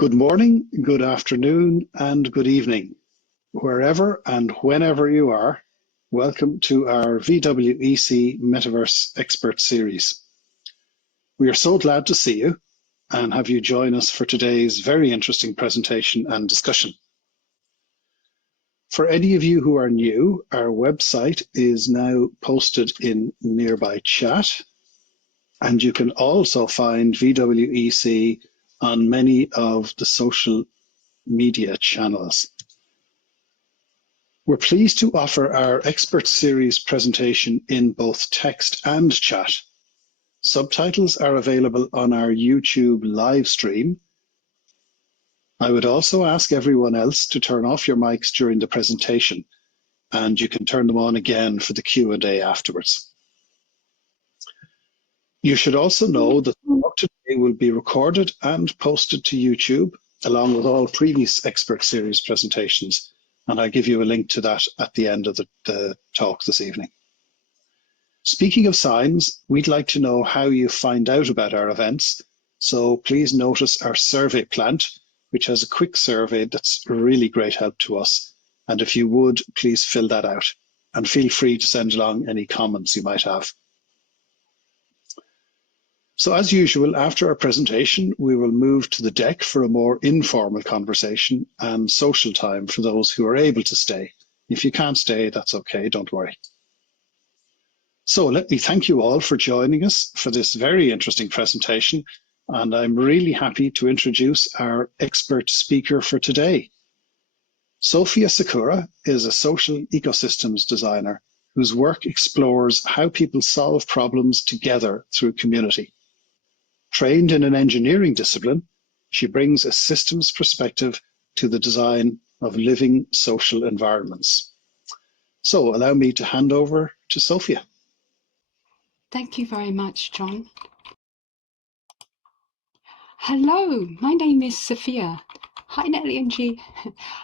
Good morning, good afternoon, and good evening. Wherever and whenever you are, welcome to our VWEC Metaverse Expert Series. We are so glad to see you and have you join us for today's very interesting presentation and discussion. For any of you who are new, our website is now posted in nearby chat, and you can also find VWEC on many of the social media channels. We're pleased to offer our Expert Series presentation in both text and chat. Subtitles are available on our YouTube live stream. I would also ask everyone else to turn off your mics during the presentation, and you can turn them on again for the Q&A afterwards. You should also know that the talk today will be recorded and posted to YouTube, along with all previous Expert Series presentations, and I'll give you a link to that at the end of the talk this evening. Speaking of signs, we'd like to know how you find out about our events, so please notice our survey plant, which has a quick survey that's a really great help to us, and if you would, please fill that out, and feel free to send along any comments you might have. So as usual, after our presentation, we will move to the deck for a more informal conversation and social time for those who are able to stay. If you can't stay, that's okay, don't worry. So let me thank you all for joining us for this very interesting presentation, and I'm really happy to introduce our expert speaker for today. Sophia Sakura is a social ecosystems designer whose work explores how people solve problems together through community. Trained in an engineering discipline, she brings a systems perspective to the design of living social environments. So allow me to hand over to Sophia. Thank you very much, John. Hello, my name is Sophia. Hi, Nellie and G.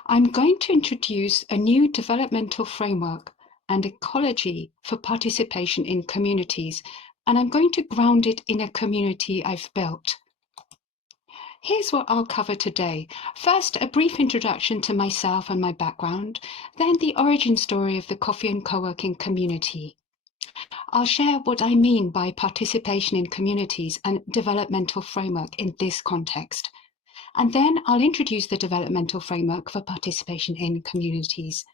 I'm going to introduce a new developmental framework and ecology for participation in communities, and I'm going to ground it in a community I've built. Here's what I'll cover today. First, a brief introduction to myself and my background, then the origin story of the Coffee and Coworking community. I'll share what I mean by participation in communities and developmental framework in this context. And then I'll introduce the developmental framework for participation in communities.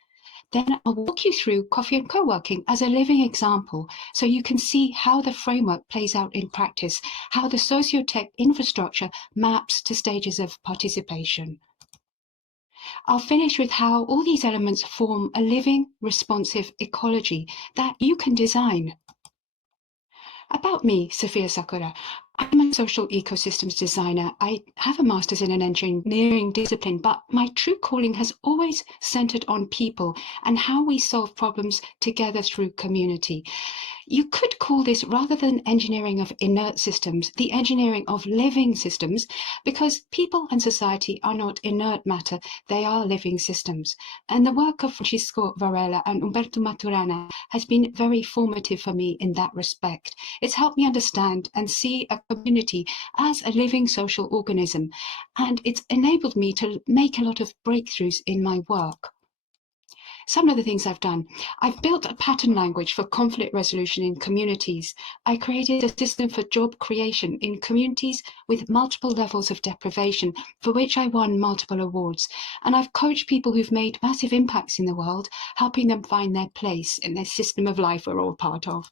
Then I'll walk you through Coffee and Coworking as a living example so you can see how the framework plays out in practice, how the socio-tech infrastructure maps to stages of participation. I'll finish with how all these elements form a living, responsive ecology that you can design. About me, Sophia Sakura. I'm a social ecosystems designer. I have a master's in an engineering discipline, but my true calling has always centered on people and how we solve problems together through community. You could call this, rather than engineering of inert systems, the engineering of living systems, because people and society are not inert matter, they are living systems. And the work of Francisco Varela and Umberto Maturana has been very formative for me in that respect. It's helped me understand and see a community as a living social organism, and it's enabled me to make a lot of breakthroughs in my work. Some of the things I've done. I've built a pattern language for conflict resolution in communities. I created a system for job creation in communities with multiple levels of deprivation, for which I won multiple awards. And I've coached people who've made massive impacts in the world, helping them find their place in this system of life we're all part of.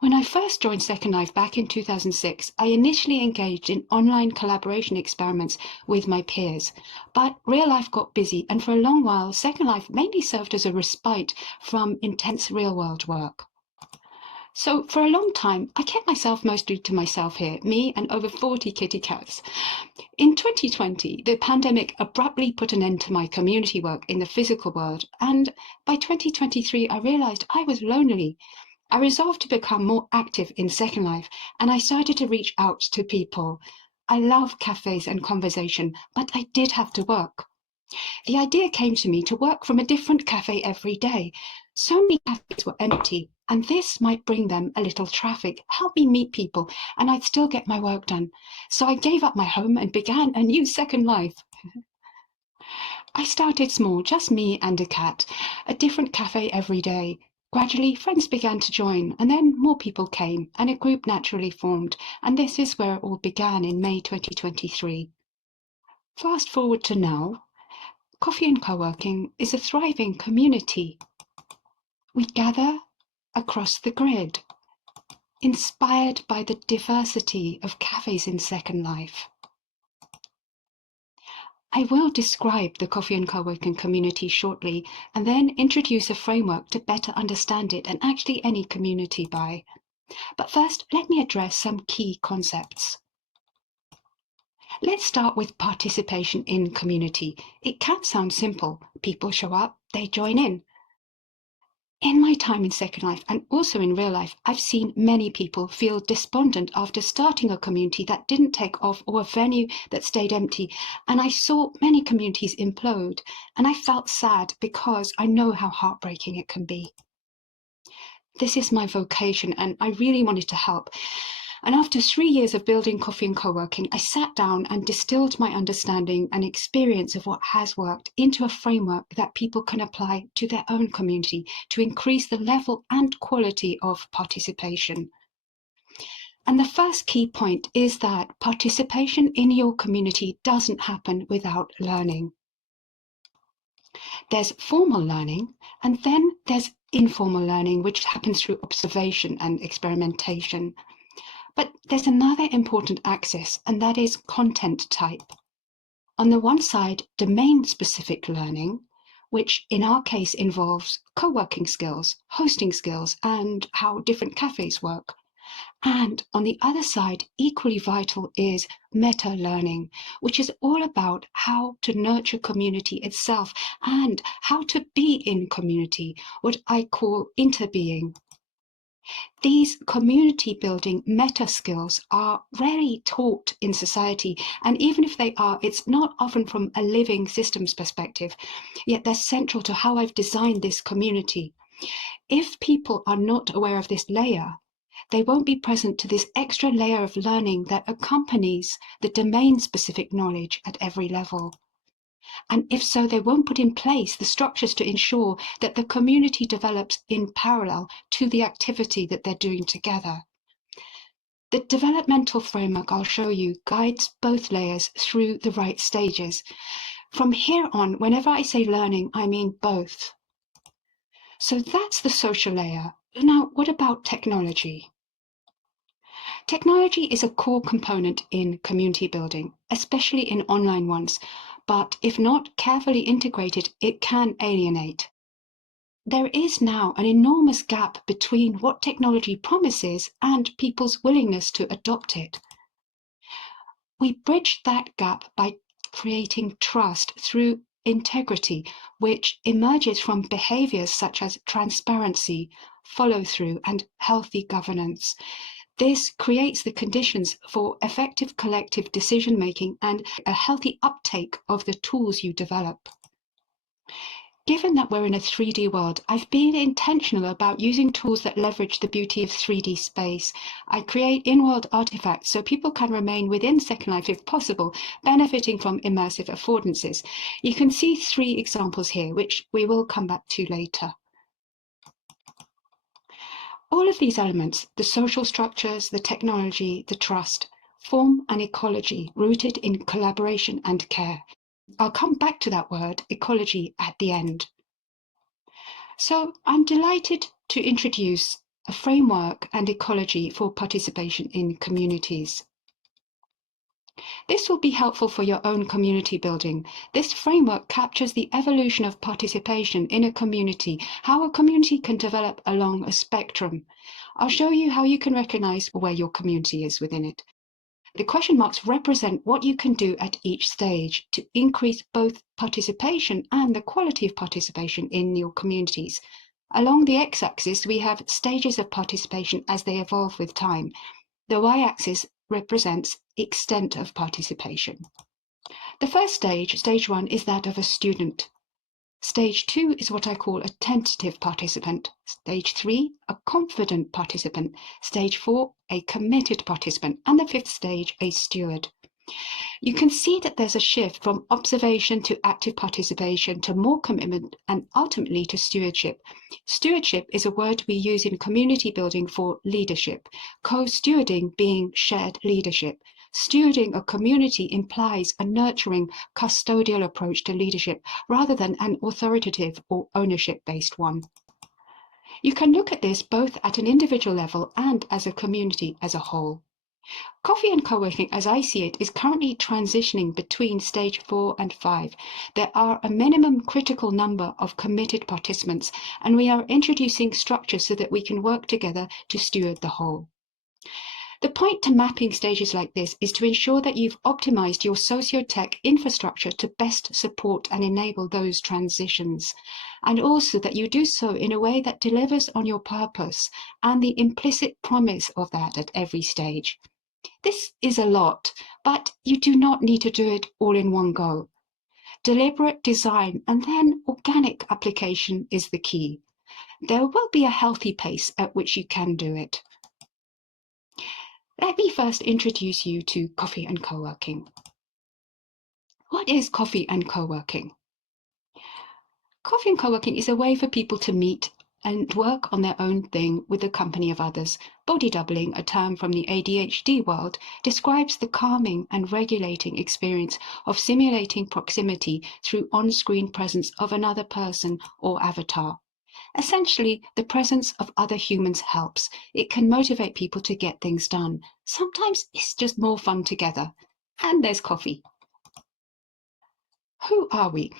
When I first joined Second Life back in 2006, I initially engaged in online collaboration experiments with my peers. But real life got busy, and for a long while, Second Life mainly served as a respite from intense real-world work. So for a long time, I kept myself mostly to myself here, me and over 40 kitty cats. In 2020, the pandemic abruptly put an end to my community work in the physical world, and by 2023, I realized I was lonely. I resolved to become more active in Second Life, and I started to reach out to people. I love cafes and conversation, but I did have to work. The idea came to me to work from a different cafe every day. So many cafes were empty, and this might bring them a little traffic, help me meet people, and I'd still get my work done. So I gave up my home and began a new second life. I started small, just me and a cat, a different cafe every day. Gradually, friends began to join, and then more people came, and a group naturally formed, and this is where it all began in May 2023. Fast forward to now, Coffee and Coworking is a thriving community. We gather across the grid, inspired by the diversity of cafes in Second Life. I will describe the Coffee and Coworking community shortly, and then introduce a framework to better understand it and actually any community by. But first, let me address some key concepts. Let's start with participation in community. It can sound simple. People show up, they join in. In my time in Second Life and also in real life, I've seen many people feel despondent after starting a community that didn't take off or a venue that stayed empty. And I saw many communities implode, and I felt sad because I know how heartbreaking it can be. This is my vocation, and I really wanted to help. And after 3 years of building Coffee and Coworking, I sat down and distilled my understanding and experience of what has worked into a framework that people can apply to their own community to increase the level and quality of participation. And the first key point is that participation in your community doesn't happen without learning. There's formal learning, and then there's informal learning, which happens through observation and experimentation. But there's another important axis, and that is content type. On the one side, domain-specific learning, which in our case involves co-working skills, hosting skills, and how different cafes work. And on the other side, equally vital is meta-learning, which is all about how to nurture community itself and how to be in community, what I call interbeing. These community building meta skills are rarely taught in society, and even if they are, it's not often from a living systems perspective, yet they're central to how I've designed this community. If people are not aware of this layer, they won't be present to this extra layer of learning that accompanies the domain-specific knowledge at every level. And if so, they won't put in place the structures to ensure that the community develops in parallel to the activity that they're doing together. The developmental framework I'll show you guides both layers through the right stages. From here on, whenever I say learning, I mean both. So that's the social layer. Now, what about technology? Technology is a core component in community building, especially in online ones, but if not carefully integrated, it can alienate. There is now an enormous gap between what technology promises and people's willingness to adopt it. We bridge that gap by creating trust through integrity, which emerges from behaviors such as transparency, follow-through, and healthy governance. This creates the conditions for effective collective decision-making and a healthy uptake of the tools you develop. Given that we're in a 3D world, I've been intentional about using tools that leverage the beauty of 3D space. I create in-world artifacts so people can remain within Second Life if possible, benefiting from immersive affordances. You can see 3 examples here, which we will come back to later. All of these elements, the social structures, the technology, the trust, form an ecology rooted in collaboration and care. I'll come back to that word, ecology, at the end. So I'm delighted to introduce a framework and ecology for participation in communities. This will be helpful for your own community building. This framework captures the evolution of participation in a community, how a community can develop along a spectrum. I'll show you how you can recognize where your community is within it. The question marks represent what you can do at each stage to increase both participation and the quality of participation in your communities. Along the x-axis, we have stages of participation as they evolve with time. The y-axis represents extent of participation. The first stage, stage 1, is that of a student. Stage 2 is what I call a tentative participant. Stage 3, a confident participant. Stage 4, a committed participant. And the 5th stage, a steward. You can see that there's a shift from observation to active participation to more commitment and ultimately to stewardship. Stewardship is a word we use in community building for leadership, co-stewarding being shared leadership. Stewarding a community implies a nurturing, custodial approach to leadership rather than an authoritative or ownership-based one. You can look at this both at an individual level and as a community as a whole. Coffee and Coworking, as I see it, is currently transitioning between stage 4 and 5. There are a minimum critical number of committed participants, and we are introducing structures so that we can work together to steward the whole. The point to mapping stages like this is to ensure that you've optimized your socio-tech infrastructure to best support and enable those transitions, and also that you do so in a way that delivers on your purpose and the implicit promise of that at every stage. This is a lot, but you do not need to do it all in one go. Deliberate design and then organic application is the key. There will be a healthy pace at which you can do it. Let me first introduce you to Coffee and Coworking. What is Coffee and Coworking? Coffee and Coworking is a way for people to meet and work on their own thing with the company of others. Body doubling, a term from the ADHD world, describes the calming and regulating experience of simulating proximity through on-screen presence of another person or avatar. Essentially, the presence of other humans helps. It can motivate people to get things done. Sometimes it's just more fun together. And there's coffee. Who are we?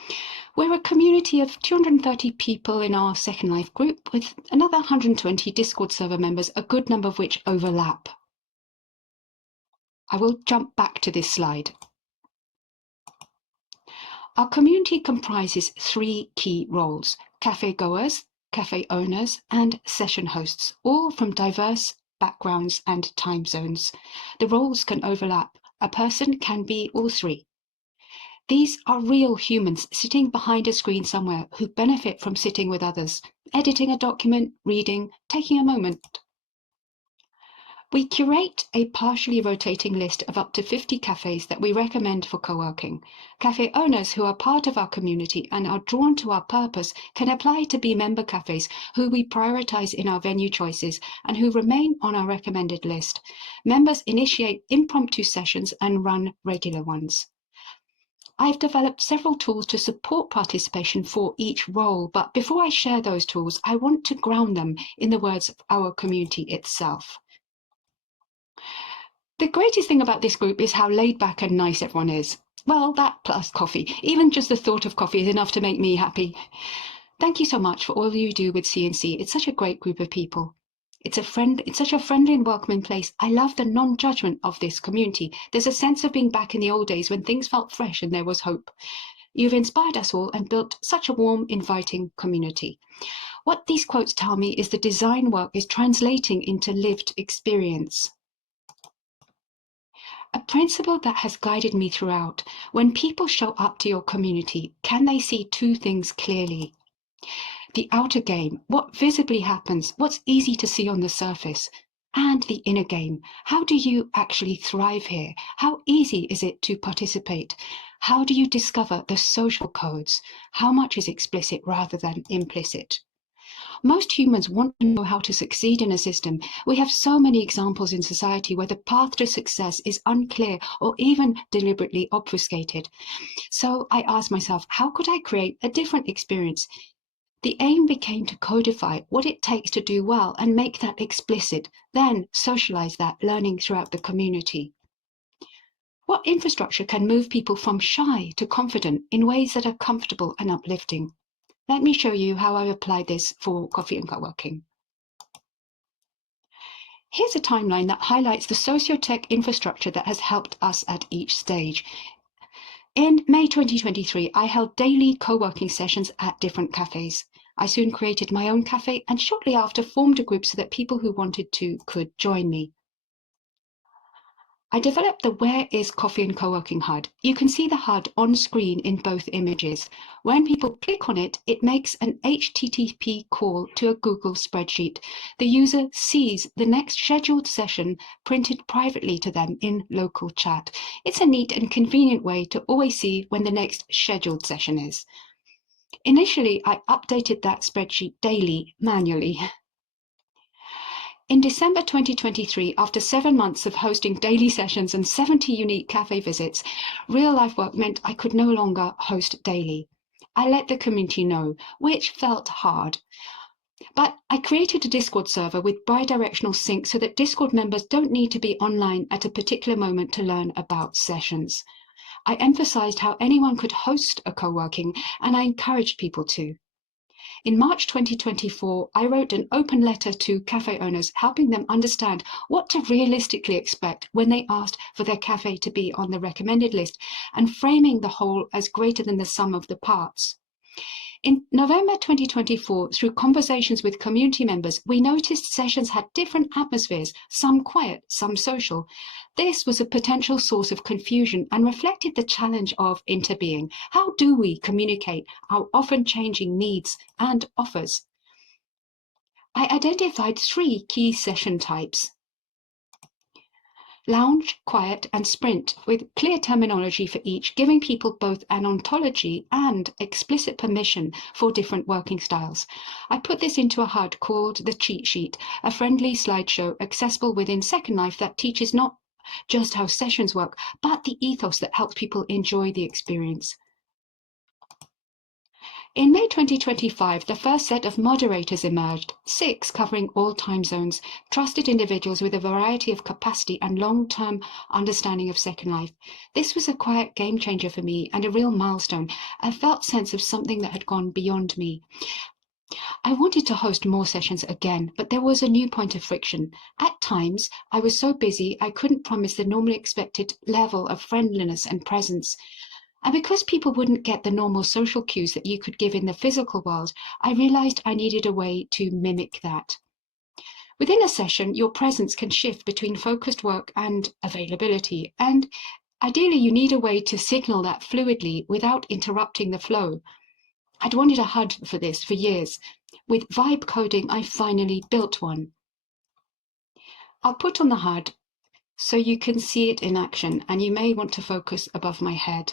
We're a community of 230 people in our Second Life group, with another 120 Discord server members, a good number of which overlap. I will jump back to this slide. Our community comprises 3 key roles: cafe goers, cafe owners, and session hosts, all from diverse backgrounds and time zones. The roles can overlap. A person can be all 3. These are real humans sitting behind a screen somewhere who benefit from sitting with others, editing a document, reading, taking a moment. We curate a partially rotating list of up to 50 cafes that we recommend for co-working. Cafe owners who are part of our community and are drawn to our purpose can apply to be member cafes who we prioritize in our venue choices and who remain on our recommended list. Members initiate impromptu sessions and run regular ones. I've developed several tools to support participation for each role, but before I share those tools, I want to ground them in the words of our community itself. The greatest thing about this group is how laid back and nice everyone is. Well, that plus coffee. Even just the thought of coffee is enough to make me happy. Thank you so much for all you do with CNC. It's such a great group of people. It's such a friendly and welcoming place. I love the non-judgment of this community. There's a sense of being back in the old days when things felt fresh and there was hope. You've inspired us all and built such a warm, inviting community. What these quotes tell me is the design work is translating into lived experience. A principle that has guided me throughout: when people show up to your community, can they see 2 things clearly? The outer game, what visibly happens, what's easy to see on the surface, and the inner game. How do you actually thrive here? How easy is it to participate? How do you discover the social codes? How much is explicit rather than implicit? Most humans want to know how to succeed in a system. We have so many examples in society where the path to success is unclear or even deliberately obfuscated. So I asked myself, how could I create a different experience? The aim became to codify what it takes to do well and make that explicit, then socialize that learning throughout the community. What infrastructure can move people from shy to confident in ways that are comfortable and uplifting? Let me show you how I applied this for Coffee and Coworking. Here's a timeline that highlights the socio-tech infrastructure that has helped us at each stage. In May 2023, I held daily co-working sessions at different cafes. I soon created my own cafe and shortly after formed a group so that people who wanted to could join me. I developed the Where is Coffee and Coworking HUD. You can see the HUD on screen in both images. When people click on it, it makes an HTTP call to a Google spreadsheet. The user sees the next scheduled session printed privately to them in local chat. It's a neat and convenient way to always see when the next scheduled session is. Initially, I updated that spreadsheet daily, manually. In December 2023, after 7 months of hosting daily sessions and 70 unique cafe visits, real-life work meant I could no longer host daily. I let the community know, which felt hard. But I created a Discord server with bidirectional sync so that Discord members don't need to be online at a particular moment to learn about sessions. I emphasized how anyone could host a co-working, and I encouraged people to. In March 2024, I wrote an open letter to cafe owners, helping them understand what to realistically expect when they asked for their cafe to be on the recommended list, and framing the whole as greater than the sum of the parts. In November 2024, through conversations with community members, we noticed sessions had different atmospheres, some quiet, some social. This was a potential source of confusion and reflected the challenge of interbeing. How do we communicate our often changing needs and offers? I identified 3 key session types: lounge, quiet, and sprint, with clear terminology for each, giving people both an ontology and explicit permission for different working styles. I put this into a HUD called the Cheat Sheet, a friendly slideshow accessible within Second Life that teaches not just how sessions work, but the ethos that helps people enjoy the experience. In May 2025, the first set of moderators emerged, 6 covering all time zones, trusted individuals with a variety of capacity and long-term understanding of Second Life. This was a quiet game changer for me and a real milestone, a felt sense of something that had gone beyond me. I wanted to host more sessions again, but there was a new point of friction. At times, I was so busy I couldn't promise the normally expected level of friendliness and presence. And because people wouldn't get the normal social cues that you could give in the physical world, I realized I needed a way to mimic that. Within a session, your presence can shift between focused work and availability, and ideally you need a way to signal that fluidly without interrupting the flow. I'd wanted a HUD for this for years. With vibe coding, I finally built one. I'll put on the HUD so you can see it in action, and you may want to focus above my head.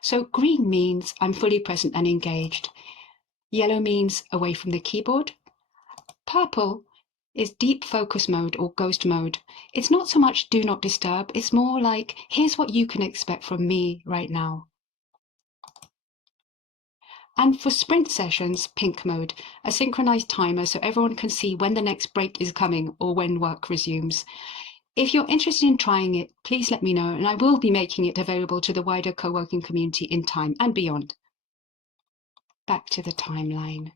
So green means I'm fully present and engaged. Yellow means away from the keyboard. Purple is deep focus mode or ghost mode. It's not so much do not disturb, it's more like here's what you can expect from me right now. And for sprint sessions, pink mode, a synchronized timer so everyone can see when the next break is coming or when work resumes. If you're interested in trying it, please let me know, and I will be making it available to the wider co-working community in time and beyond. Back to the timeline.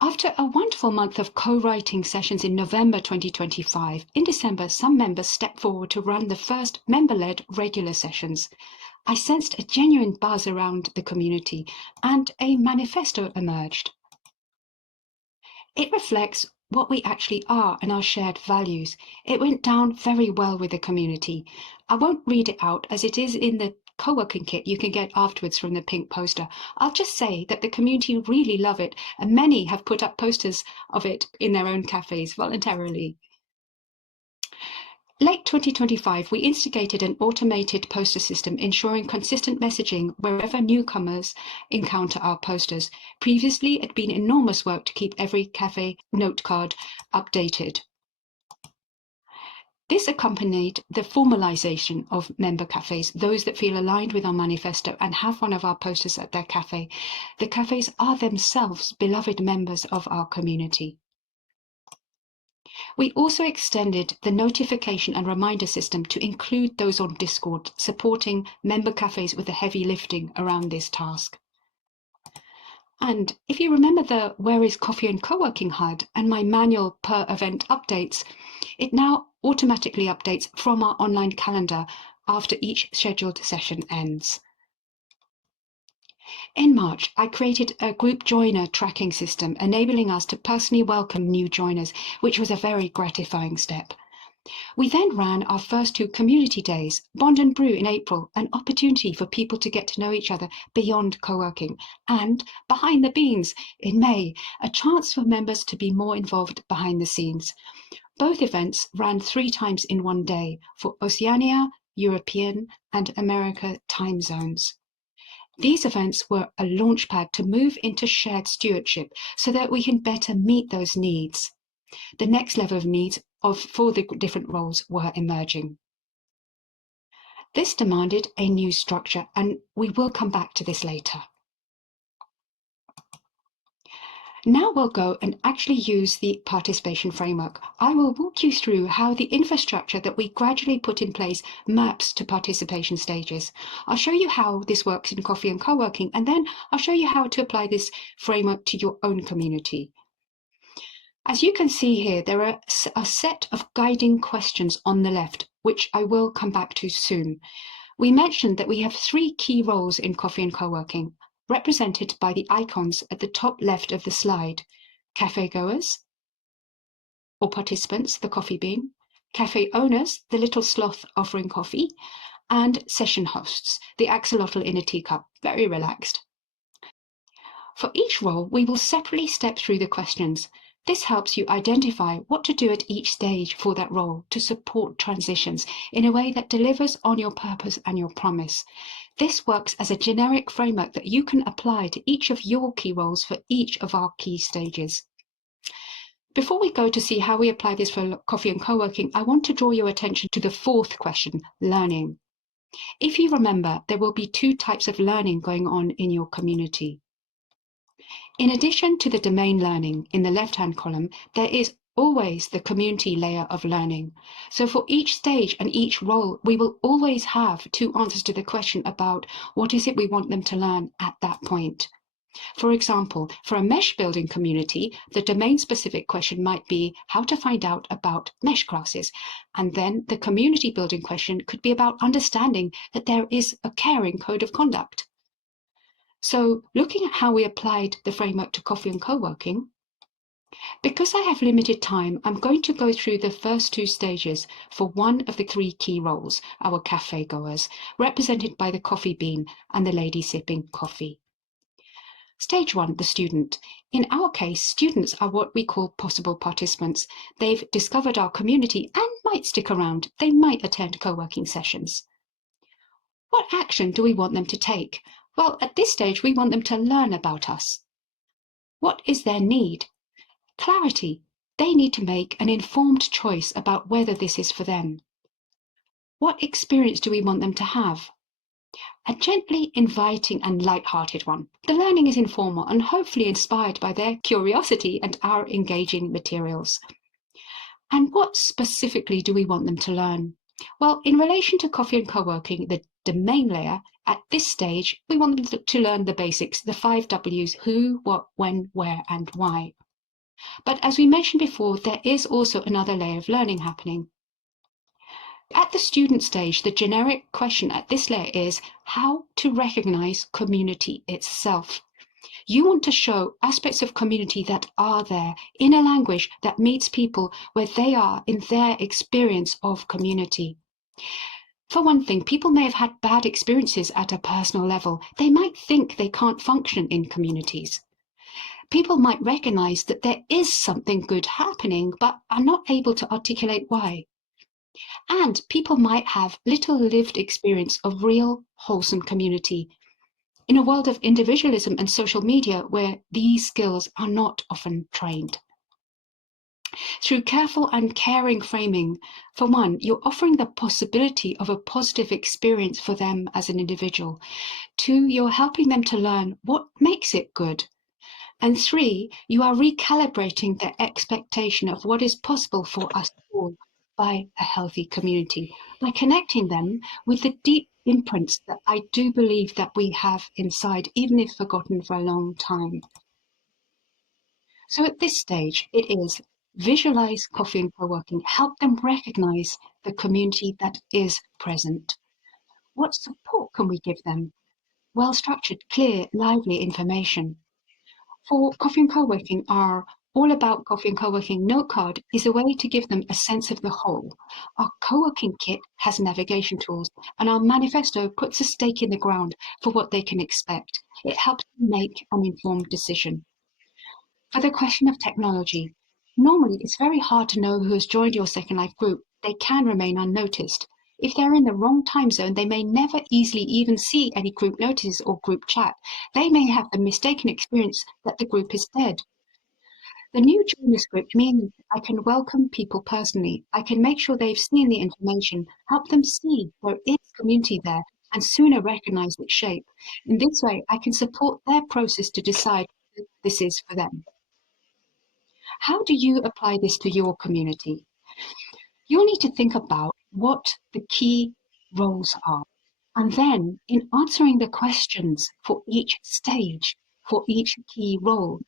After a wonderful month of co-writing sessions in November 2025, in December, some members stepped forward to run the first member-led regular sessions. I sensed a genuine buzz around the community, and a manifesto emerged. It reflects what we actually are and our shared values. It went down very well with the community. I won't read it out as it is in the co-working kit you can get afterwards from the pink poster. I'll just say that the community really love it, and many have put up posters of it in their own cafes voluntarily. Late 2025, we instigated an automated poster system ensuring consistent messaging wherever newcomers encounter our posters. Previously, it had been enormous work to keep every cafe note card updated. This accompanied the formalization of member cafes, those that feel aligned with our manifesto and have one of our posters at their cafe. The cafes are themselves beloved members of our community. We also extended the notification and reminder system to include those on Discord, supporting member cafes with the heavy lifting around this task. And if you remember the Where is Coffee and Coworking HUD and my manual per event updates, it now automatically updates from our online calendar after each scheduled session ends. In March, I created a group joiner tracking system, enabling us to personally welcome new joiners, which was a very gratifying step. We then ran our first 2 community days, Bond and Brew in April, an opportunity for people to get to know each other beyond co-working, and Behind the Beans in May, a chance for members to be more involved behind the scenes. Both events ran 3 times in one day for Oceania, European, and America time zones. These events were a launchpad to move into shared stewardship so that we can better meet those needs. The next level of needs for the different roles were emerging. This demanded a new structure, and we will come back to this later. Now we'll go and actually use the participation framework. I will walk you through how the infrastructure that we gradually put in place maps to participation stages. I'll show you how this works in Coffee and Co-working, and then I'll show you how to apply this framework to your own community. As you can see here, there are a set of guiding questions on the left, which I will come back to soon. We mentioned that we have 3 key roles in Coffee and Co-working, represented by the icons at the top left of the slide: cafe goers or participants, the coffee bean, cafe owners, the little sloth offering coffee, and session hosts, the axolotl in a teacup, very relaxed. For each role, we will separately step through the questions. This helps you identify what to do at each stage for that role to support transitions in a way that delivers on your purpose and your promise. This works as a generic framework that you can apply to each of your key roles for each of our key stages. Before we go to see how we apply this for Coffee and Co-working, I want to draw your attention to the 4th question, learning. If you remember, there will be 2 types of learning going on in your community. In addition to the domain learning in the left-hand column, there is always the community layer of learning. So for each stage and each role, we will always have 2 answers to the question about what is it we want them to learn at that point. For example, for a mesh building community, the domain-specific question might be how to find out about mesh classes, and then the community building question could be about understanding that there is a caring code of conduct. So looking at how we applied the framework to Coffee and Co-working, because I have limited time, I'm going to go through the first 2 stages for one of the 3 key roles, our cafe goers, represented by the coffee bean and the lady sipping coffee. Stage 1, the student. In our case, students are what we call possible participants. They've discovered our community and might stick around. They might attend co-working sessions. What action do we want them to take? Well, at this stage, we want them to learn about us. What is their need? Clarity. They need to make an informed choice about whether this is for them. What experience do we want them to have? A gently inviting and light-hearted one. The learning is informal and hopefully inspired by their curiosity and our engaging materials. And what specifically do we want them to learn? Well, in relation to Coffee and Co-working, the domain layer, at this stage, we want them to learn the basics, the 5 W's: who, what, when, where, and why. But as we mentioned before, there is also another layer of learning happening. At the student stage, the generic question at this layer is how to recognize community itself. You want to show aspects of community that are there in a language that meets people where they are in their experience of community. For one thing, people may have had bad experiences at a personal level. They might think they can't function in communities. People might recognize that there is something good happening, but are not able to articulate why. And people might have little lived experience of real, wholesome community in a world of individualism and social media where these skills are not often trained. Through careful and caring framing, for one, you're offering the possibility of a positive experience for them as an individual. 2, you're helping them to learn what makes it good. And 3, you are recalibrating their expectation of what is possible for us all by a healthy community, by connecting them with the deep imprints that I do believe that we have inside, even if forgotten for a long time. So at this stage, it is visualize Coffee and Co-working, help them recognize the community that is present. What support can we give them? Well-structured, clear, lively information. For Coffee and Co-working, our All About Coffee and Coworking note card is a way to give them a sense of the whole. Our coworking kit has navigation tools, and our manifesto puts a stake in the ground for what they can expect. It helps them make an informed decision. For the question of technology, normally it's very hard to know who has joined your Second Life group. They can remain unnoticed. If they're in the wrong time zone, they may never easily even see any group notices or group chat. They may have the mistaken experience that the group is dead. The new joiner script means I can welcome people personally. I can make sure they've seen the information, help them see there is community there, and sooner recognize its shape. In this way, I can support their process to decide if this is for them. How do you apply this to your community? You'll need to think about what the key roles are. And then, in answering the questions for each stage, for each key role,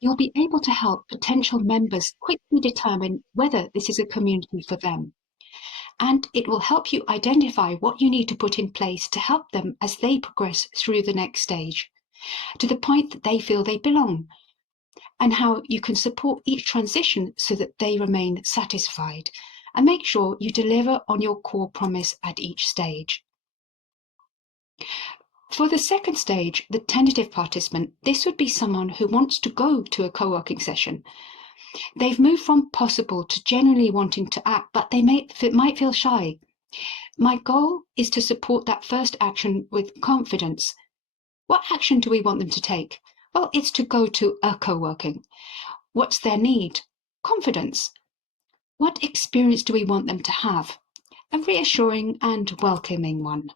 you'll be able to help potential members quickly determine whether this is a community for them. And it will help you identify what you need to put in place to help them as they progress through the next stage, to the point that they feel they belong, and how you can support each transition so that they remain satisfied, and make sure you deliver on your core promise at each stage. For the second stage, the tentative participant, this would be someone who wants to go to a co-working session. They've moved from possible to genuinely wanting to act, but they might feel shy. My goal is to support that first action with confidence. What action do we want them to take? Well, it's to go to a co-working. What's their need? Confidence. What experience do we want them to have? A reassuring and welcoming one.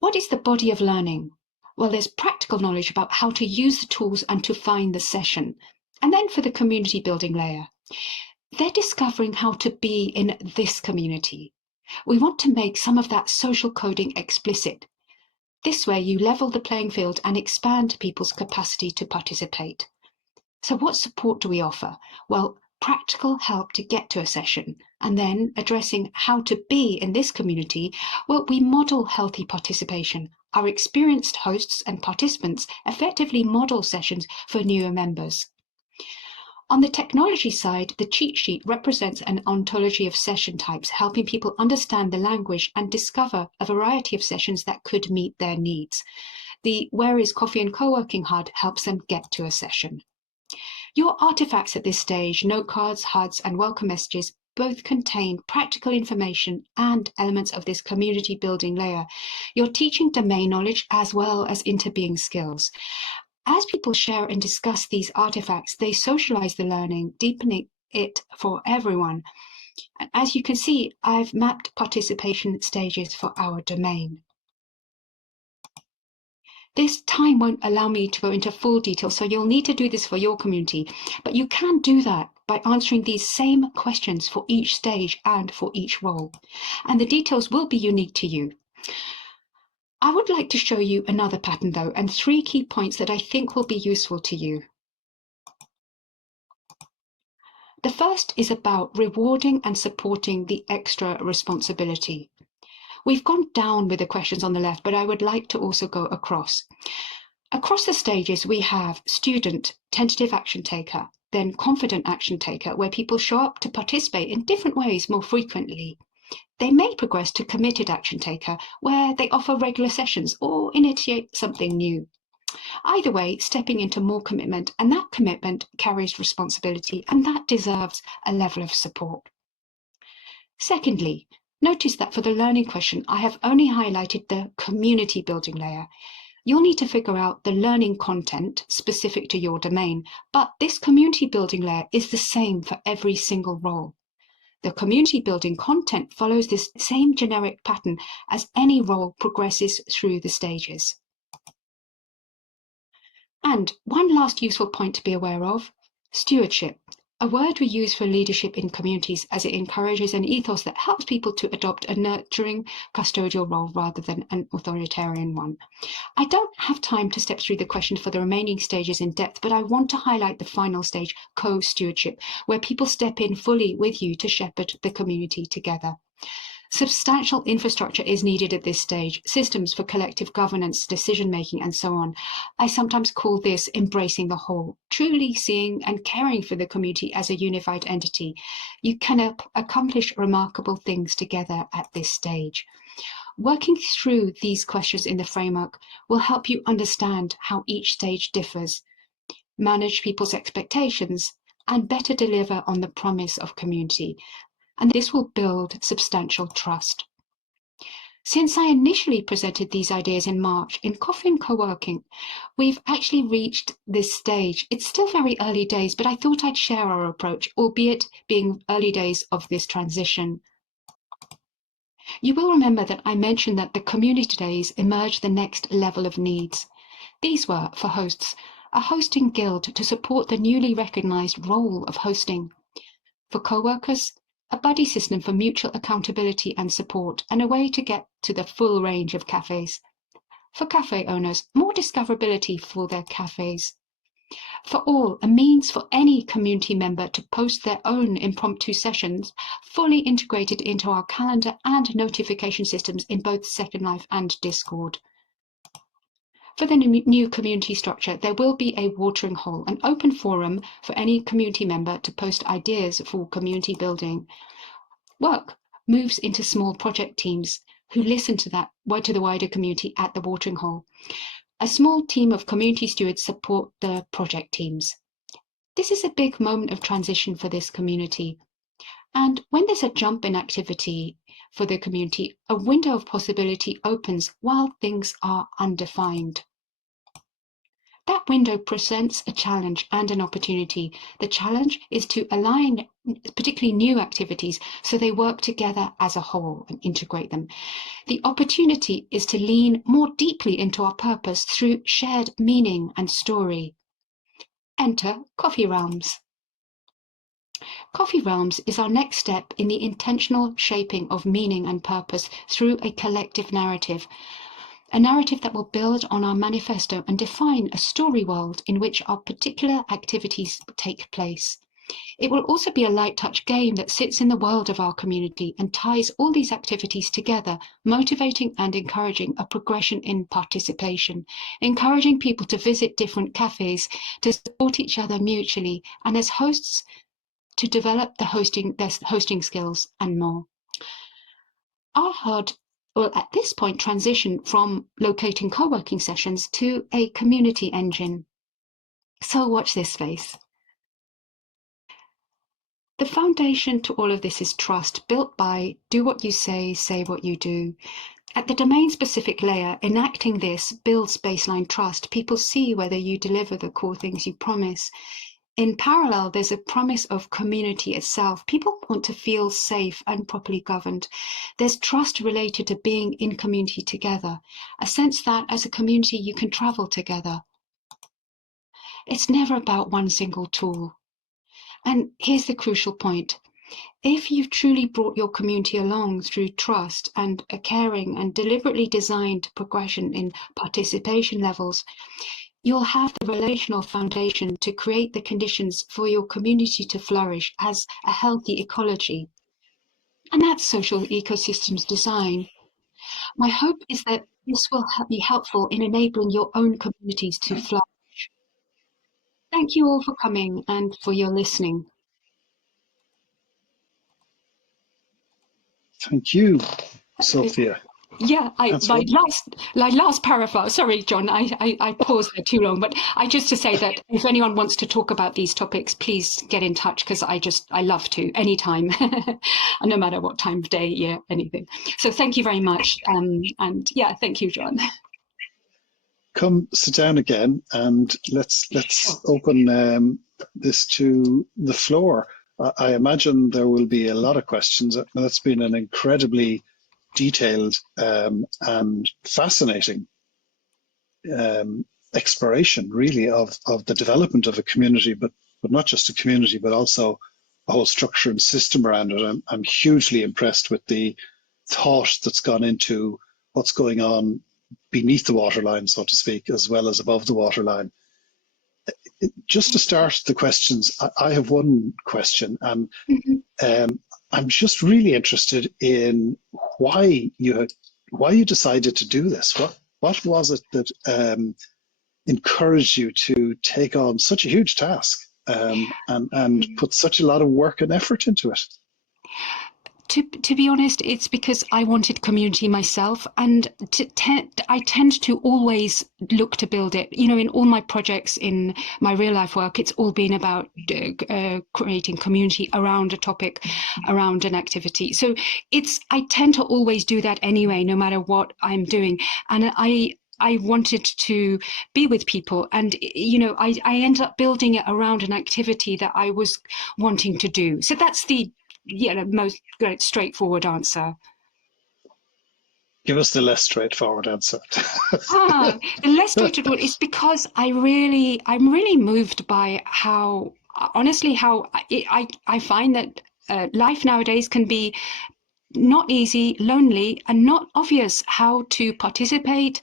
What is the body of learning? Well, there's practical knowledge about how to use the tools and to find the session. And then for the community building layer, they're discovering how to be in this community. We want to make some of that social coding explicit. This way you level the playing field and expand people's capacity to participate. So what support do we offer? Well, practical help to get to a session, and then addressing how to be in this community. Well, we model healthy participation. Our experienced hosts and participants effectively model sessions for newer members. On the technology side, the cheat sheet represents an ontology of session types, helping people understand the language and discover a variety of sessions that could meet their needs. The Where is Coffee and Coworking HUD helps them get to a session. Your artifacts at this stage, note cards, HUDs, and welcome messages, both contain practical information and elements of this community building layer. You're teaching domain knowledge as well as interbeing skills. As people share and discuss these artifacts, they socialize the learning, deepening it for everyone. And as you can see, I've mapped participation stages for our domain. This time won't allow me to go into full detail, so you'll need to do this for your community. But you can do that by answering these same questions for each stage and for each role. And the details will be unique to you. I would like to show you another pattern though, and 3 key points that I think will be useful to you. The first is about rewarding and supporting the extra responsibility. We've gone down with the questions on the left, but I would like to also go across. Across the stages, we have student, tentative action taker, then confident action taker, where people show up to participate in different ways more frequently. They may progress to committed action taker, where they offer regular sessions or initiate something new. Either way, stepping into more commitment, and that commitment carries responsibility, and that deserves a level of support. Secondly, notice that for the learning question, I have only highlighted the community building layer. You'll need to figure out the learning content specific to your domain, but this community building layer is the same for every single role. The community building content follows this same generic pattern as any role progresses through the stages. And one last useful point to be aware of, stewardship, a word we use for leadership in communities as it encourages an ethos that helps people to adopt a nurturing custodial role rather than an authoritarian one. I don't have time to step through the questions for the remaining stages in depth, but I want to highlight the final stage, co-stewardship, where people step in fully with you to shepherd the community together. Substantial infrastructure is needed at this stage, systems for collective governance, decision-making, and so on. I sometimes call this embracing the whole, truly seeing and caring for the community as a unified entity. You can accomplish remarkable things together at this stage. Working through these questions in the framework will help you understand how each stage differs, manage people's expectations, and better deliver on the promise of community. And this will build substantial trust. Since I initially presented these ideas in March in Coffee and Coworking, we've actually reached this stage. It's still very early days, but I thought I'd share our approach, albeit being early days of this transition. You will remember that I mentioned that the community days emerged the next level of needs. These were, for hosts, a hosting guild to support the newly recognised role of hosting. For co-workers, a buddy system for mutual accountability and support, and a way to get to the full range of cafes. For cafe owners, more discoverability for their cafes. For all, a means for any community member to post their own impromptu sessions, fully integrated into our calendar and notification systems in both Second Life and Discord. For the new community structure, there will be a watering hole, an open forum for any community member to post ideas for community building. Work moves into small project teams who listen to the wider community at the watering hole. A small team of community stewards support the project teams. This is a big moment of transition for this community. And when there's a jump in activity for the community, a window of possibility opens while things are undefined. That window presents a challenge and an opportunity. The challenge is to align particularly new activities so they work together as a whole and integrate them. The opportunity is to lean more deeply into our purpose through shared meaning and story. Enter Coffee Realms. Coffee Realms is our next step in the intentional shaping of meaning and purpose through a collective narrative. A narrative that will build on our manifesto and define a story world in which our particular activities take place. It will also be a light touch game that sits in the world of our community and ties all these activities together, motivating and encouraging a progression in participation, encouraging people to visit different cafes, to support each other mutually, and as hosts, to develop their hosting skills and more. Our HUD will at this point transition from locating co-working sessions to a community engine. So watch this space. The foundation to all of this is trust, built by do what you say what you do. At the domain-specific layer, enacting this builds baseline trust. People see whether you deliver the core things you promise. In parallel, there's a promise of community itself. People want to feel safe and properly governed. There's trust related to being in community together, a sense that as a community you can travel together. It's never about one single tool. And here's the crucial point. If you've truly brought your community along through trust and a caring and deliberately designed progression in participation levels, you'll have the relational foundation to create the conditions for your community to flourish as a healthy ecology. And that's social ecosystems design. My hope is that this will be helpful in enabling your own communities to flourish. Thank you all for coming and for your listening. Thank you, Sophia. Yeah, my last paragraph. Sorry, John, I paused there too long, but just to say that if anyone wants to talk about these topics, please get in touch because I love to anytime, no matter what time of day, year, anything. So thank you very much, and yeah, thank you, John. Come sit down again, and let's open this to the floor. I imagine there will be a lot of questions. That's been an incredibly detailed and fascinating exploration, really, of the development of a community, but not just a community, but also a whole structure and system around it. I'm hugely impressed with the thought that's gone into what's going on beneath the waterline, so to speak, as well as above the waterline. Just to start the questions, I have one question, and I'm just really interested in why you decided to do this. What was it that encouraged you to take on such a huge task and put such a lot of work and effort into it? To be honest, it's because I wanted community myself, and I tend to always look to build it. You know, in all my projects, in my real life work, it's all been about creating community around a topic, around an activity. So I tend to always do that anyway, no matter what I'm doing. And I wanted to be with people, and you know, I ended up building it around an activity that I was wanting to do. So that's the most straightforward answer. Give us the less straightforward answer. The less straightforward is because I'm really moved by how, honestly, I find that life nowadays can be not easy, lonely, and not obvious how to participate.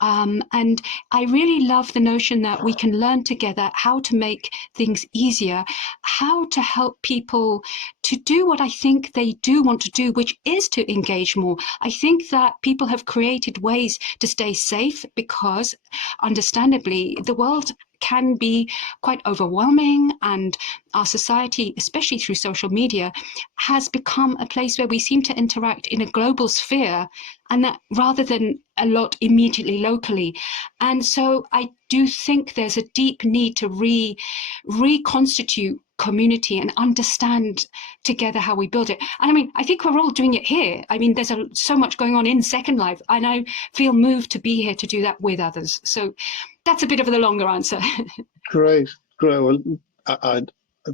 And I really love the notion that we can learn together how to make things easier, how to help people to do what I think they do want to do, which is to engage more. I think that people have created ways to stay safe because, understandably, the world can be quite overwhelming, and our society, especially through social media, has become a place where we seem to interact in a global sphere, and that rather than a lot immediately locally. And so I do think there's a deep need to reconstitute community and understand together how we build it. And I mean, I think we're all doing it here. I mean, there's so much going on in Second Life, and I feel moved to be here to do that with others. So that's a bit of the longer answer. Great. Well,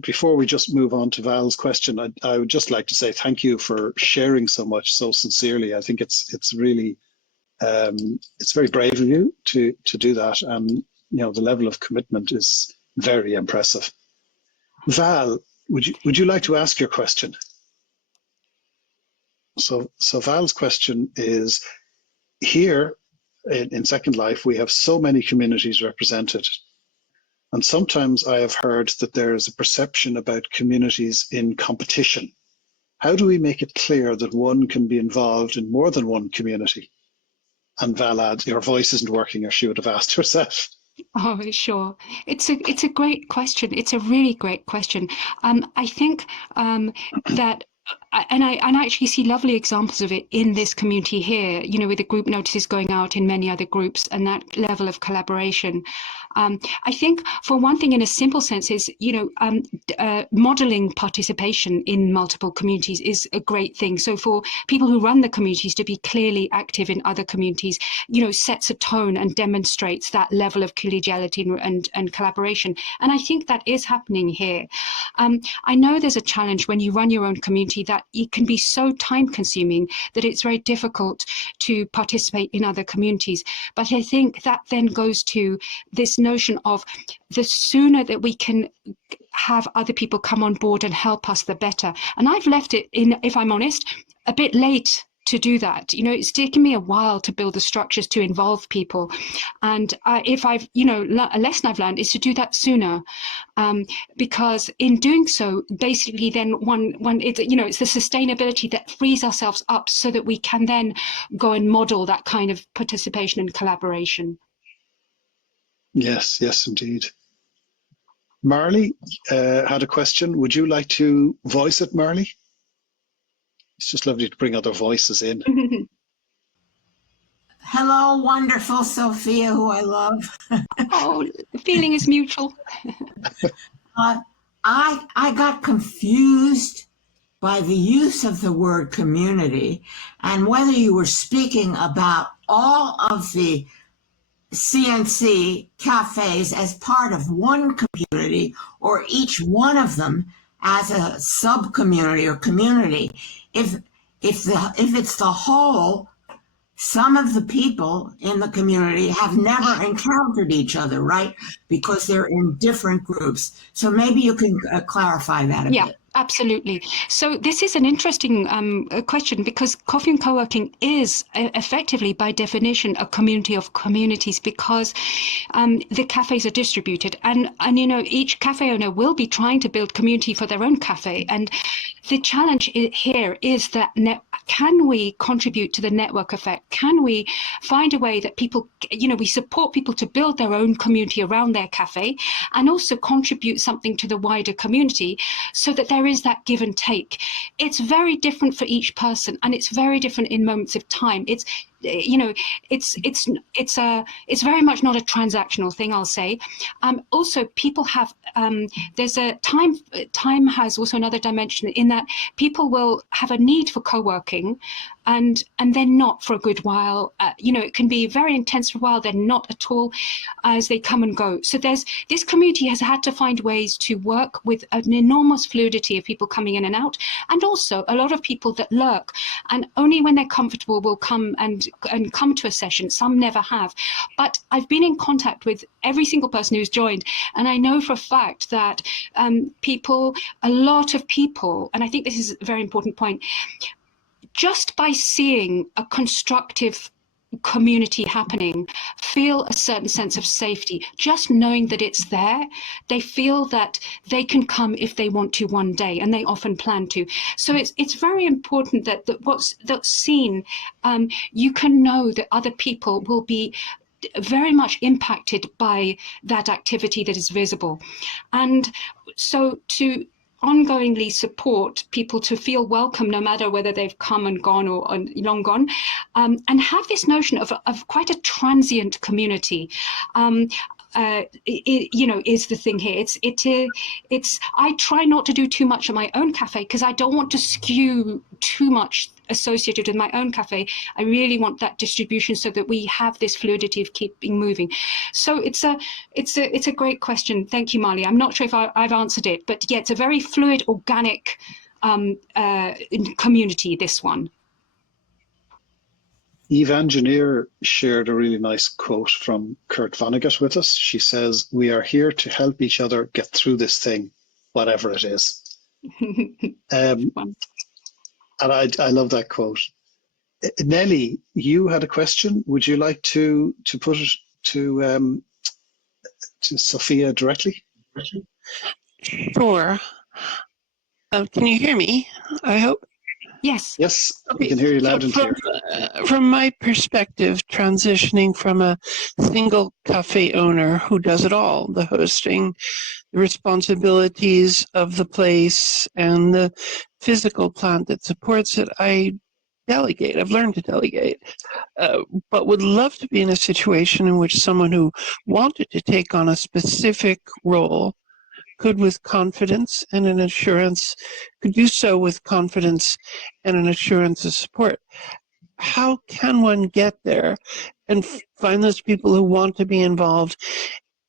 before we just move on to Val's question, I would just like to say thank you for sharing so much so sincerely. I think it's really it's very brave of you to do that, and you know, the level of commitment is very impressive. Val, would you like to ask your question? So Val's question is, here in Second Life, we have so many communities represented. And sometimes I have heard that there is a perception about communities in competition. How do we make it clear that one can be involved in more than one community? And Val adds, your voice isn't working, or she would have asked herself. Oh, sure. It's a great question. It's a really great question. I think that, and I actually see lovely examples of it in this community here, you know, with the group notices going out in many other groups and that level of collaboration. I think, for one thing, in a simple sense, is, you know, modeling participation in multiple communities is a great thing. So for people who run the communities to be clearly active in other communities, you know, sets a tone and demonstrates that level of collegiality and collaboration. And I think that is happening here. I know there's a challenge when you run your own community, that it can be so time consuming that it's very difficult to participate in other communities. But I think that then goes to this notion of, the sooner that we can have other people come on board and help us, the better. And I've left it in, if I'm honest, a bit late to do that. You know, it's taken me a while to build the structures to involve people. And if I've, you know, a lesson I've learned is to do that sooner, because in doing so, basically then it's, you know, it's the sustainability that frees ourselves up so that we can then go and model that kind of participation and collaboration. Yes, indeed. Marley had a question. Would you like to voice it, Marley? It's just lovely to bring other voices in. Hello, wonderful Sophia, who I love. Oh, the feeling is mutual. I got confused by the use of the word community, and whether you were speaking about all of the CNC cafes as part of one community, or each one of them as a sub-community or community. If it's the whole, some of the people in the community have never encountered each other, right? Because they're in different groups. So maybe you can clarify that a bit. Absolutely. So this is an interesting question, because coffee and co-working is effectively, by definition, a community of communities, because the cafes are distributed, and each cafe owner will be trying to build community for their own cafe. And the challenge here is that can we contribute to the network effect? Can we find a way that people, we support people to build their own community around their cafe, and also contribute something to the wider community, so that there is that give and take. It's very different for each person, and it's very different in moments of time. It's it's very much not a transactional thing, I'll say. Also, people have there's a time has also another dimension, in that people will have a need for co-working, and then not for a good while. It can be very intense for a while, then not at all, as they come and go. So this community has had to find ways to work with an enormous fluidity of people coming in and out, and also a lot of people that lurk, and only when they're comfortable will come and come to a session. Some never have. But I've been in contact with every single person who's joined, and I know for a fact that a lot of people, and I think this is a very important point, just by seeing a constructive community happening, feel a certain sense of safety. Just knowing that it's there, they feel that they can come if they want to one day, and they often plan to. So it's very important that what's seen, you can know that other people will be very much impacted by that activity that is visible. And so to ongoingly support people to feel welcome, no matter whether they've come and gone or long gone, and have this notion of quite a transient community. Is the thing here. It's I try not to do too much at my own cafe, because I don't want to skew too much associated with my own cafe. I really want that distribution, so that we have this fluidity of keeping moving. So it's a great question. Thank you, Marley. I'm not sure if I've answered it, but yeah, it's a very fluid, organic community, this one. Eve Engineer shared a really nice quote from Kurt Vonnegut with us. She says, "We are here to help each other get through this thing, whatever it is." And I love that quote. Nelly, you had a question. Would you like to put it to Sophia directly? Sure. Can you hear me? I hope. Yes. Yes, Okay. we can hear you loud and clear. From my perspective, transitioning from a single cafe owner who does it all, the hosting, the responsibilities of the place, and the physical plant that supports it, I delegate. I've learned to delegate, but would love to be in a situation in which someone who wanted to take on a specific role could, with confidence and an assurance, could do so with confidence and an assurance of support. How can one get there and find those people who want to be involved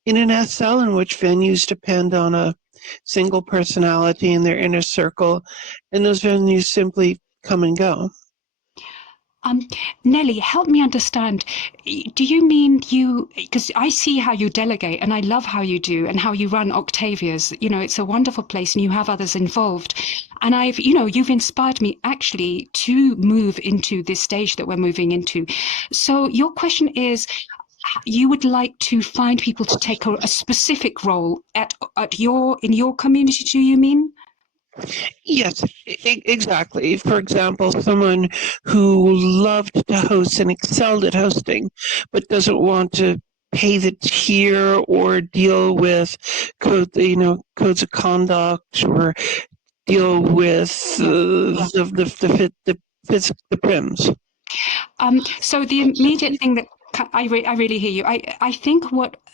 in an SL in which venues depend on a single personality in their inner circle, and those venues simply come and go? Nelly, help me understand. Do you mean because I see how you delegate, and I love how you do, and how you run Octavia's. It's a wonderful place, and you have others involved. And you've inspired me actually to move into this stage that we're moving into. So your question is, you would like to find people to take a specific role in your community, do you mean? Yes, exactly. For example, someone who loved to host and excelled at hosting, but doesn't want to pay the tier or deal with codes of conduct, or deal with the prims. So the immediate thing that I really hear you. I think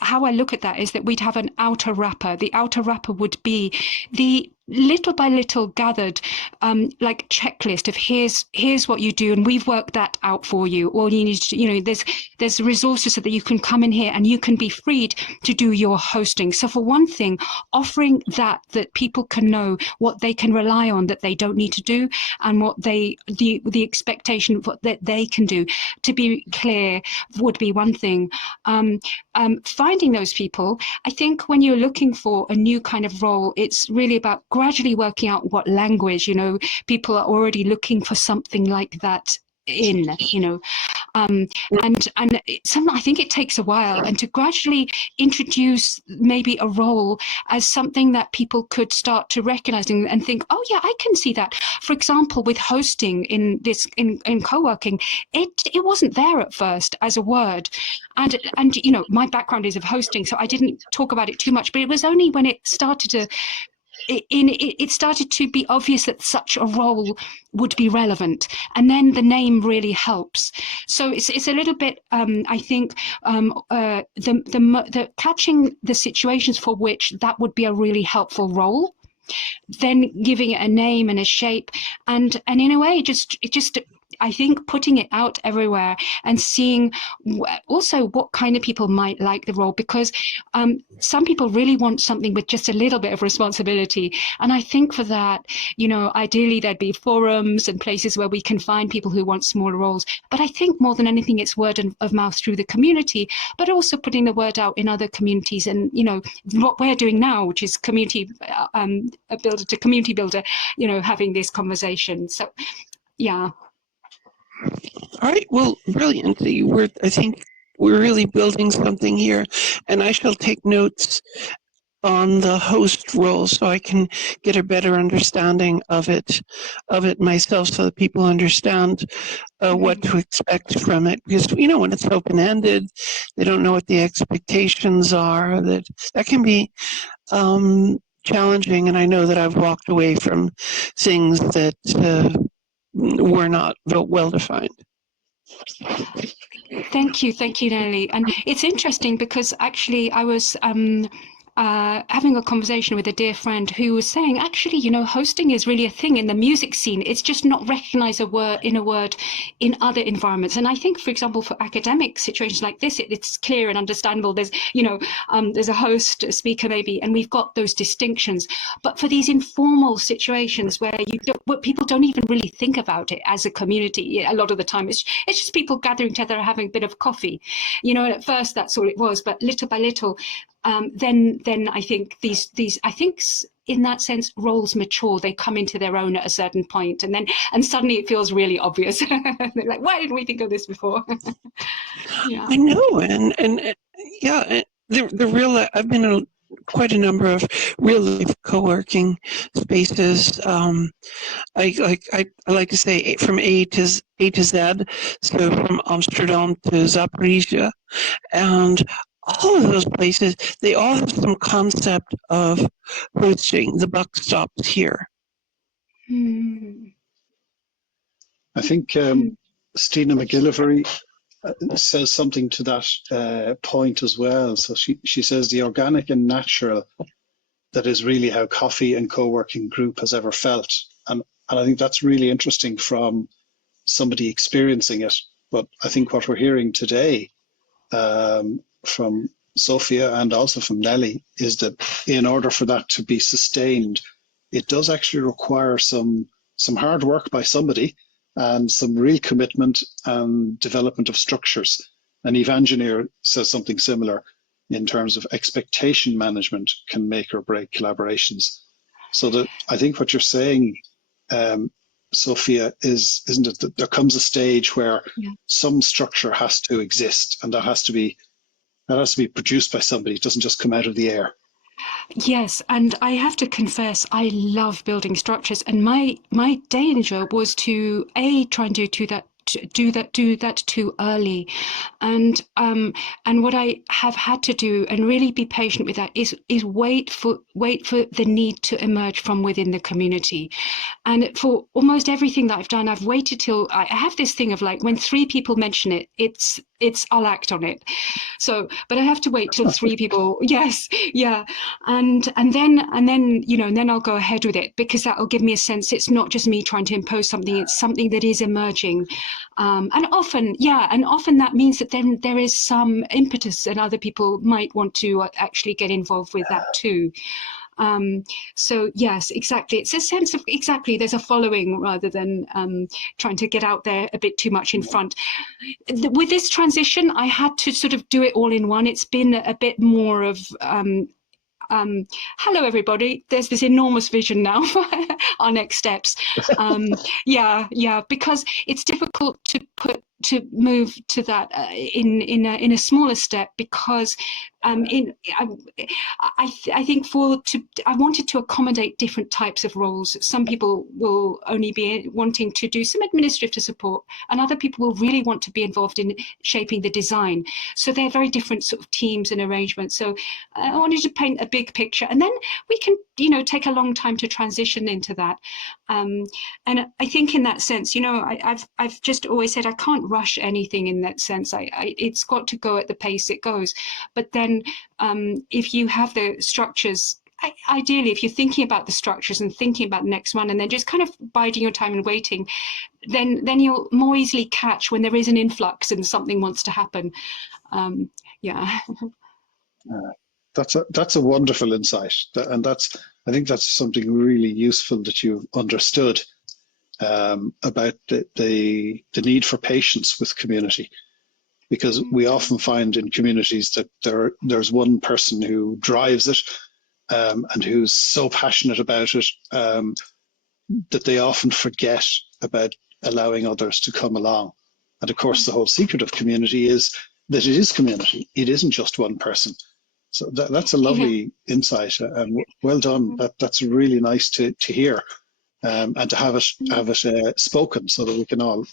how I look at that is that we'd have an outer wrapper. The outer wrapper would be the little by little gathered like checklist of here's what you do, and we've worked that out for you. All you need to, there's resources so that you can come in here and you can be freed to do your hosting. So for one thing, offering that people can know what they can rely on, that they don't need to do, and what the expectation that they can do. To be clear, would be one thing. Finding finding those people, I think when you're looking for a new kind of role, it's really about gradually working out what language, people are already looking for something like that in, and I think it takes a while, and to gradually introduce maybe a role as something that people could start to recognize and think, oh yeah, I can see that. For example, with hosting in co-working, it wasn't there at first as a word, and my background is of hosting, so I didn't talk about it too much, but it was only when it started to it started to be obvious that such a role would be relevant, and then the name really helps. So it's a little bit, I think, the catching the situations for which that would be a really helpful role, then giving it a name and a shape, and in a way, just I think putting it out everywhere and seeing also what kind of people might like the role, because some people really want something with just a little bit of responsibility. And I think for that, ideally there'd be forums and places where we can find people who want smaller roles. But I think more than anything, it's word of mouth through the community, but also putting the word out in other communities. And, what we're doing now, which is community builder to community builder, having this conversation. So, yeah. All right, well, brilliant. I think we're really building something here, and I shall take notes on the host role so I can get a better understanding of it myself, so that people understand what to expect from it. Because when it's open-ended, they don't know what the expectations are. That can be challenging, and I know that I've walked away from things that were not well defined. Thank you, Nelly. And it's interesting because actually I was having a conversation with a dear friend who was saying, actually, hosting is really a thing in the music scene. It's just not recognized in other environments. And I think, for example, for academic situations like this, it's clear and understandable. There's, there's a host, a speaker maybe, and we've got those distinctions. But for these informal situations where where people don't even really think about it as a community, a lot of the time, it's just people gathering together, having a bit of coffee. And at first that's all it was, but little by little, then I think these I think in that sense roles mature. They come into their own at a certain point, and suddenly it feels really obvious. They're like, why didn't we think of this before? Yeah. I know, and yeah, the real. I've been in quite a number of real life co-working spaces. I like to say from A to Z, so from Amsterdam to Zaporizhia, and all of those places, they all have some concept of hosting. The buck stops here. I think Stina McGillivray says something to that point as well. So she says the organic and natural, that is really how coffee and co-working group has ever felt. And I think that's really interesting from somebody experiencing it. But I think what we're hearing today from Sophia and also from Nelly is that in order for that to be sustained, it does actually require some hard work by somebody and some real commitment and development of structures. And Eve Engineer says something similar in terms of expectation management can make or break collaborations. So that I think what you're saying, Sophia, isn't it that there comes a stage where some structure has to exist, and that has to be produced by somebody. It doesn't just come out of the air. Yes, and I have to confess, I love building structures, and my danger was to try and do that too early, and what I have had to do, and really be patient with that, is wait for the need to emerge from within the community. And for almost everything that I've done, I've waited till I have this thing of like, when 3 people mention it, it's I'll act on it. So, but I have to wait till 3 people. Yes, yeah, and then I'll go ahead with it, because that will give me a sense it's not just me trying to impose something; it's something that is emerging, and often that means that then there is some impetus, and other people might want to actually get involved with that too. So yes, exactly. It's a sense of exactly there's a following rather than trying to get out there a bit too much in front. With this transition, I had to sort of do it all in one. It's been a bit more of hello everybody, there's this enormous vision now for our next steps. Yeah, because it's difficult to move to that in a smaller step, because I think I wanted to accommodate different types of roles. Some people will only be wanting to do some administrative support, and other people will really want to be involved in shaping the design. So they're very different sort of teams and arrangements. So I wanted to paint a big picture, and then we can, take a long time to transition into that. And I think in that sense, I've just always said I can't rush anything in that sense. It's got to go at the pace it goes. But then if you have the structures, ideally, if you're thinking about the structures and thinking about the next one, and then just kind of biding your time and waiting, then you'll more easily catch when there is an influx and something wants to happen. Yeah. That's a wonderful insight, and I think that's something really useful that you've understood about the need for patience with community, because we often find in communities that there's one person who drives it and who's so passionate about it that they often forget about allowing others to come along. And of course, the whole secret of community is that it is community. It isn't just one person. So that's a lovely insight, and well done. That's really nice to hear, and to have it spoken so that we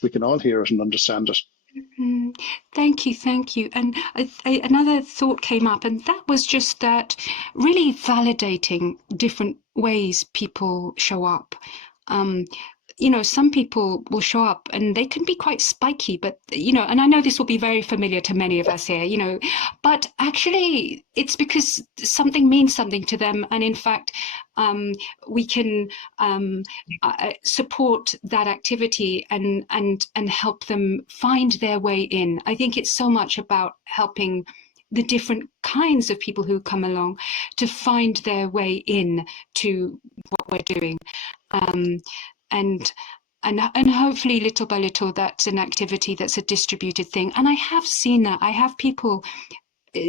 can all hear it and understand it. Thank you. And another thought came up, and that was just that really validating different ways people show up. Some people will show up and they can be quite spiky, but, and I know this will be very familiar to many of us here, but actually it's because something means something to them. And in fact, we can support that activity and help them find their way in. I think it's so much about helping the different kinds of people who come along to find their way in to what we're doing. And hopefully little by little, that's an activity that's a distributed thing. And I have seen that. I have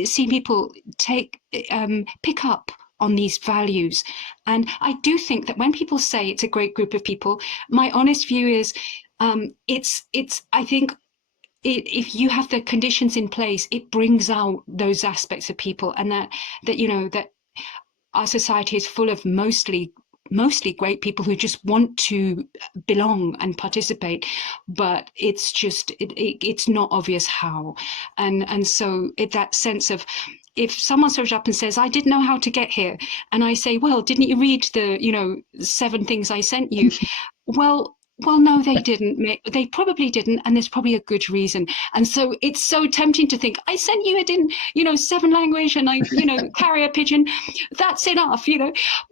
seen people pick up on these values. And I do think that when people say it's a great group of people, my honest view is I think if you have the conditions in place, it brings out those aspects of people, and that our society is full of mostly great people who just want to belong and participate, but it's just it's not obvious how. And so that sense of, if someone shows up and says, I didn't know how to get here, and I say, well, didn't you read the 7 things I sent you? Well, no, they didn't. They probably didn't, and there's probably a good reason. And so it's so tempting to think, I sent you it in 7 language, and I carrier pigeon. That's enough,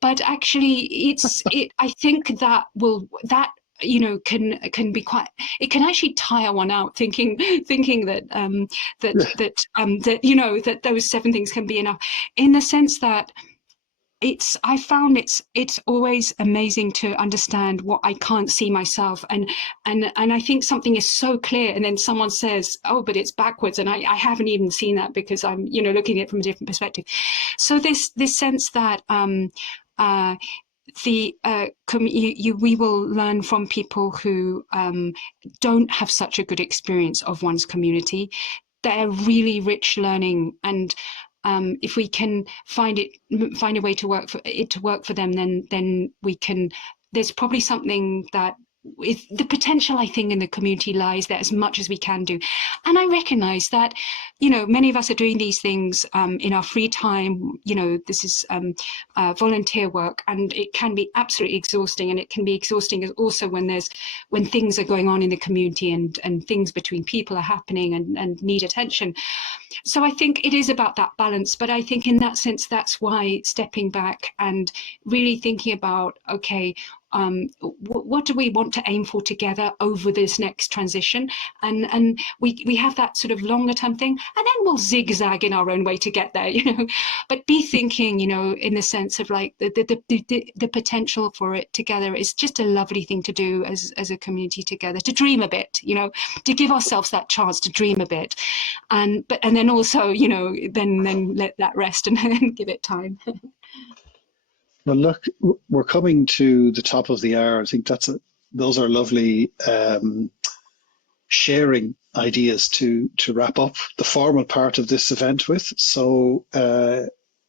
But actually, I think that can be quite. It can actually tire one out thinking that that those 7 things can be enough, in the sense that. I found it's always amazing to understand what I can't see myself, and I think something is so clear, and then someone says, oh, but it's backwards, and I haven't even seen that because I'm looking at it from a different perspective. So this sense that we will learn from people who don't have such a good experience of one's community. They're really rich learning, and if we can find a way to work for them, then we can. There's probably something that the potential, I think, in the community lies there as much as we can do. And I recognize that, many of us are doing these things in our free time. This is volunteer work, and it can be absolutely exhausting. And it can be exhausting also when things are going on in the community and things between people are happening and need attention. So I think it is about that balance. But I think in that sense, that's why stepping back and really thinking about, okay, what do we want to aim for together over this next transition, and we have that sort of longer term thing, and then we'll zigzag in our own way to get there, but be thinking, in the sense of like the potential for it together is just a lovely thing to do as a community together, to dream a bit, to give ourselves that chance to dream a bit, and then also, then let that rest and give it time. Well, look, we're coming to the top of the hour. I think those are lovely sharing ideas to wrap up the formal part of this event with. So,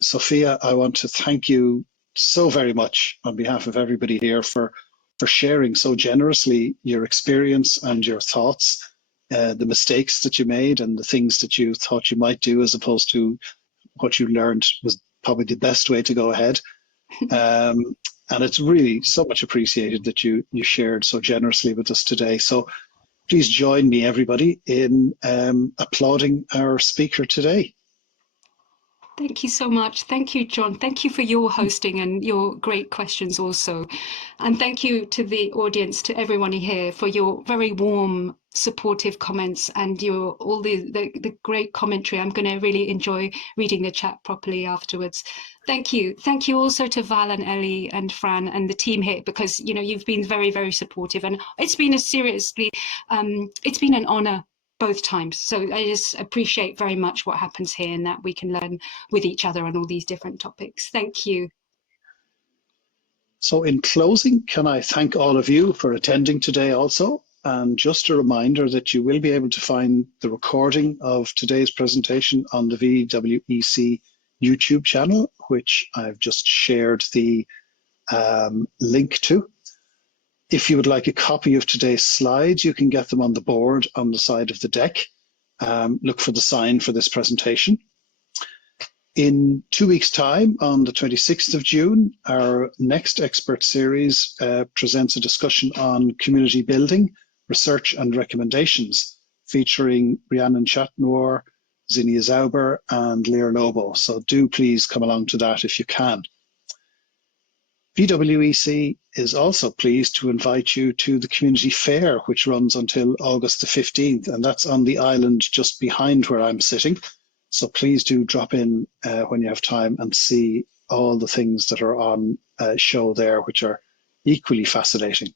Sophia, I want to thank you so very much on behalf of everybody here for sharing so generously your experience and your thoughts, the mistakes that you made and the things that you thought you might do as opposed to what you learned was probably the best way to go ahead. And it's really so much appreciated that you shared so generously with us today. So please join me, everybody, in applauding our speaker today. Thank you so much. Thank you, John. Thank you for your hosting and your great questions also. And thank you to the audience, to everyone here, for your very warm, supportive comments and all the great commentary. I'm going to really enjoy reading the chat properly afterwards. Thank you. Thank you also to Val and Ellie and Fran and the team here, because you've been very, very supportive, and it's been it's been an honor both times. So I just appreciate very much what happens here, and that we can learn with each other on all these different topics. Thank you. So in closing, can I thank all of you for attending today also? And just a reminder that you will be able to find the recording of today's presentation on the VWEC YouTube channel, which I've just shared the link to. If you would like a copy of today's slides, you can get them on the board on the side of the deck. Look for the sign for this presentation. In 2 weeks' time, on the 26th of June, our next expert series presents a discussion on community building, research and recommendations, featuring Rhiannon Chatnoir, Zinnia Zauber and Lear Lobo. So do please come along to that if you can. VWEC is also pleased to invite you to the community fair, which runs until August the 15th, and that's on the island just behind where I'm sitting. So please do drop in when you have time and see all the things that are on show there, which are equally fascinating.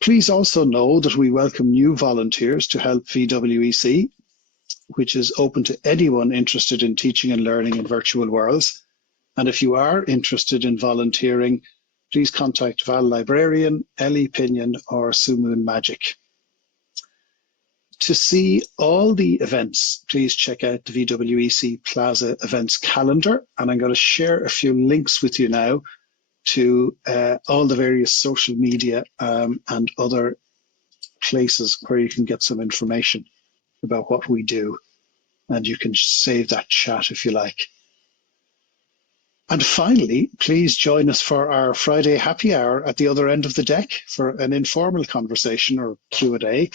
Please also know that we welcome new volunteers to help VWEC, which is open to anyone interested in teaching and learning in virtual worlds. And if you are interested in volunteering, please contact Val Librarian, Ellie Pinion, or Sumoon Magic. To see all the events, please check out the VWEC Plaza events calendar. And I'm going to share a few links with you now to all the various social media and other places where you can get some information about what we do. And you can save that chat if you like. And finally, please join us for our Friday happy hour at the other end of the deck for an informal conversation or Q&A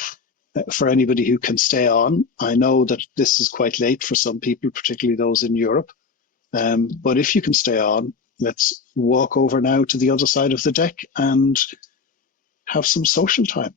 for anybody who can stay on. I know that this is quite late for some people, particularly those in Europe. But if you can stay on, let's walk over now to the other side of the deck and have some social time.